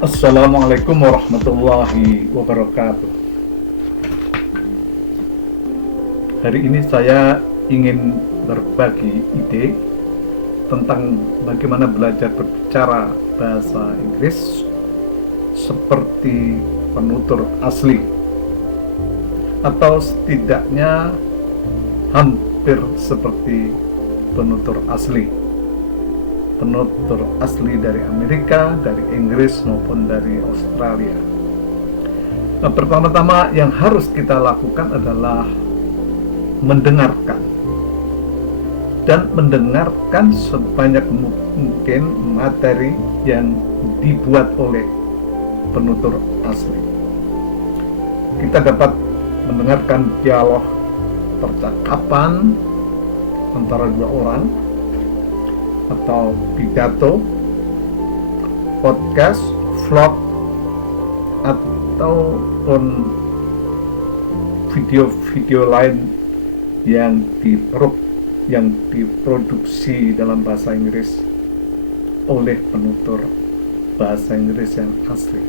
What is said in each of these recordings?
Assalamualaikum warahmatullahi wabarakatuh. Hari ini saya ingin berbagi ide tentang bagaimana belajar berbicara bahasa Inggris seperti penutur asli, atau setidaknya hampir seperti penutur asli. Penutur asli dari Amerika, dari Inggris maupun dari Australia. Nah, pertama-tama yang harus kita lakukan adalah mendengarkan, dan mendengarkan sebanyak mungkin materi yang dibuat oleh penutur asli. Kita dapat mendengarkan dialog percakapan antara dua orang, atau pidato, podcast, vlog, ataupun video-video lain yang diproduksi dalam bahasa Inggris oleh penutur bahasa Inggris yang asli.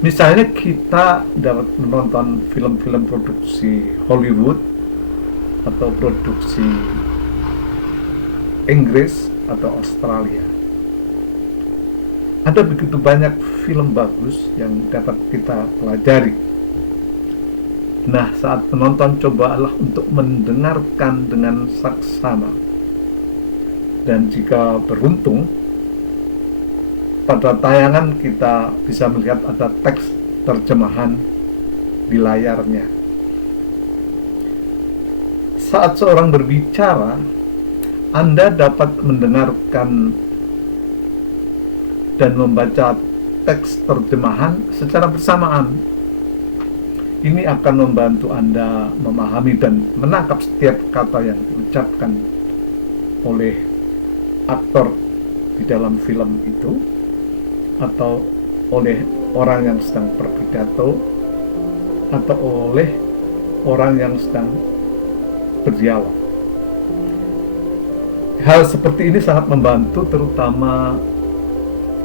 Misalnya kita dapat menonton film-film produksi Hollywood atau produksi Inggris atau Australia. Ada begitu banyak film bagus yang dapat kita pelajari. Nah, saat menonton, cobalah untuk mendengarkan dengan saksama. Dan jika beruntung, pada tayangan kita bisa melihat ada teks terjemahan di layarnya. Saat seorang berbicara, Anda dapat mendengarkan dan membaca teks terjemahan secara bersamaan. Ini akan membantu Anda memahami dan menangkap setiap kata yang diucapkan oleh aktor di dalam film itu, atau oleh orang yang sedang berpidato, atau oleh orang yang sedang berdialog. Hal seperti ini sangat membantu, terutama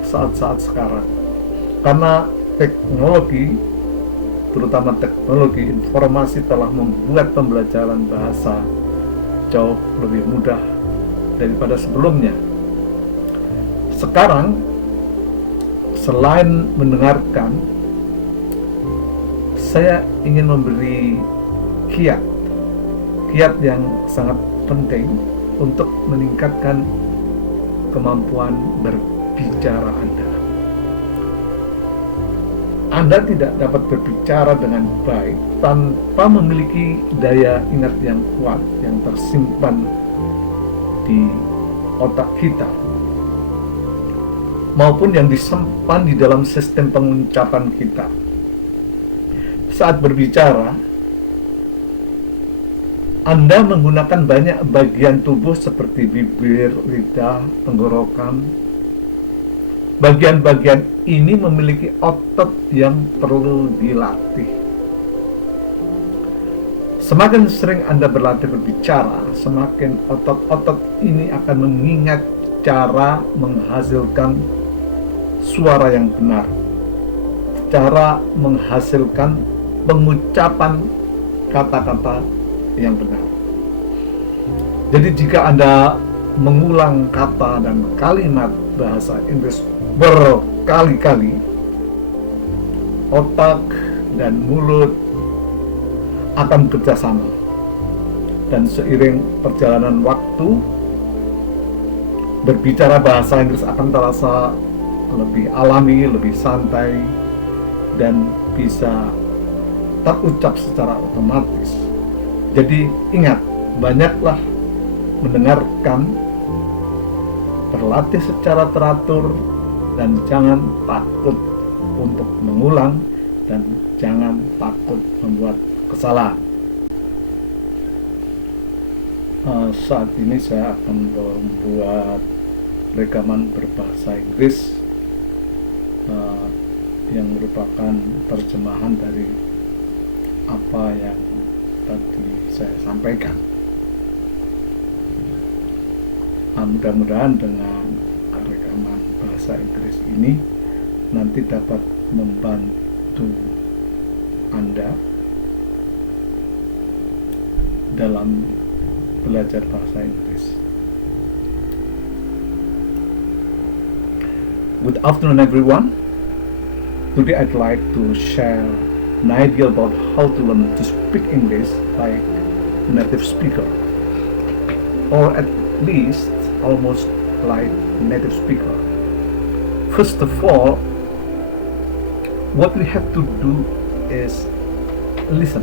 saat-saat sekarang, karena teknologi, terutama teknologi informasi, telah membuat pembelajaran bahasa jauh lebih mudah daripada sebelumnya. Sekarang, selain mendengarkan, saya ingin memberi kiat yang sangat penting untuk meningkatkan kemampuan berbicara Anda. Anda tidak dapat berbicara dengan baik tanpa memiliki daya ingat yang kuat yang tersimpan di otak kita, maupun yang disimpan di dalam sistem pengucapan kita. Saat berbicara, Anda menggunakan banyak bagian tubuh seperti bibir, lidah, tenggorokan. Bagian-bagian ini memiliki otot yang perlu dilatih. Semakin sering Anda berlatih berbicara, semakin otot-otot ini akan mengingat cara menghasilkan suara yang benar, cara menghasilkan pengucapan kata-kata yang benar. Jadi jika Anda mengulang kata dan kalimat bahasa Inggris berkali-kali, otak dan mulut akan bekerjasama, dan seiring perjalanan waktu, berbicara bahasa Inggris akan terasa lebih alami, lebih santai, dan bisa terucap secara otomatis. Jadi ingat, banyaklah mendengarkan, berlatih secara teratur, dan jangan takut untuk mengulang, dan jangan takut membuat kesalahan. Saat ini saya akan membuat rekaman berbahasa Inggris yang merupakan terjemahan dari apa yang tadi saya sampaikan. Mudah-mudahan dengan rekaman bahasa Inggris ini nanti dapat membantu Anda dalam belajar bahasa Inggris. Good afternoon, everyone. Today I'd like to share an idea about how to learn to speak English like a native speaker, or at least almost like a native speaker. First of all, what we have to do is listen,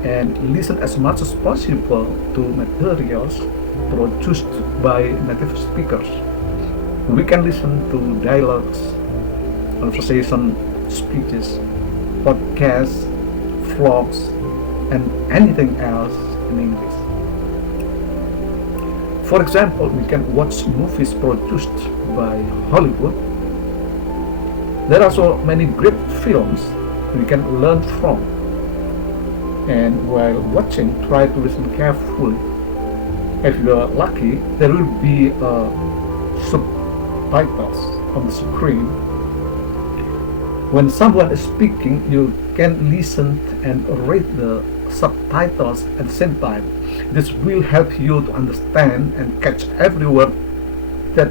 and listen as much as possible to materials produced by native speakers. We can listen to dialogues, conversation, speeches, podcasts, vlogs, and anything else in English. For example, we can watch movies produced by Hollywood. There are so many great films we can learn from. And while watching, try to listen carefully. If you are lucky, there will be subtitles on the screen. When someone is speaking, you can listen and read the subtitles at the same time. This will help you to understand and catch every word that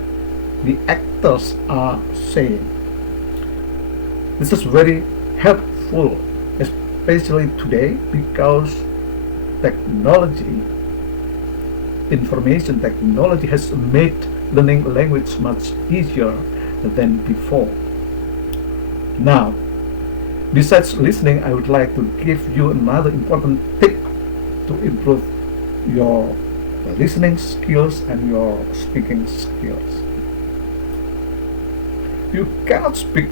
the actors are saying. This is very helpful, especially today, because information technology has made learning language much easier than before. Now, besides listening, I would like to give you another important tip to improve your listening skills and your speaking skills. You cannot speak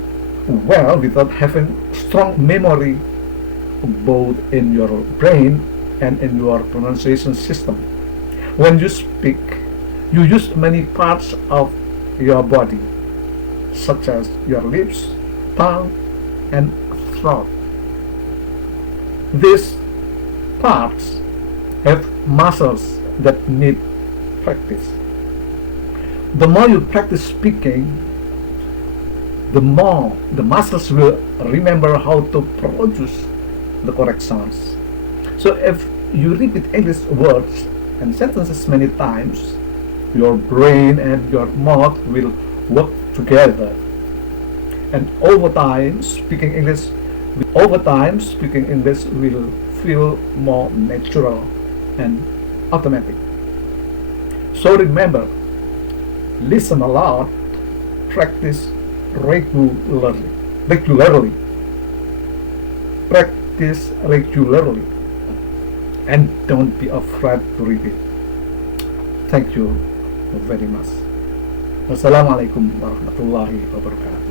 well without having strong memory both in your brain and in your pronunciation system. When you speak, you use many parts of your body, such as your lips, tongue, and throat. These parts have muscles that need practice. The more you practice speaking, the more the muscles will remember how to produce the correct sounds. So if you repeat English words and sentences many times, your brain and your mouth will work together. And over time, speaking English will feel more natural and automatic. So remember, listen a lot, practice regularly. Practice regularly, and don't be afraid to repeat. Thank you very much. Wassalamualaikum warahmatullahi wabarakatuh.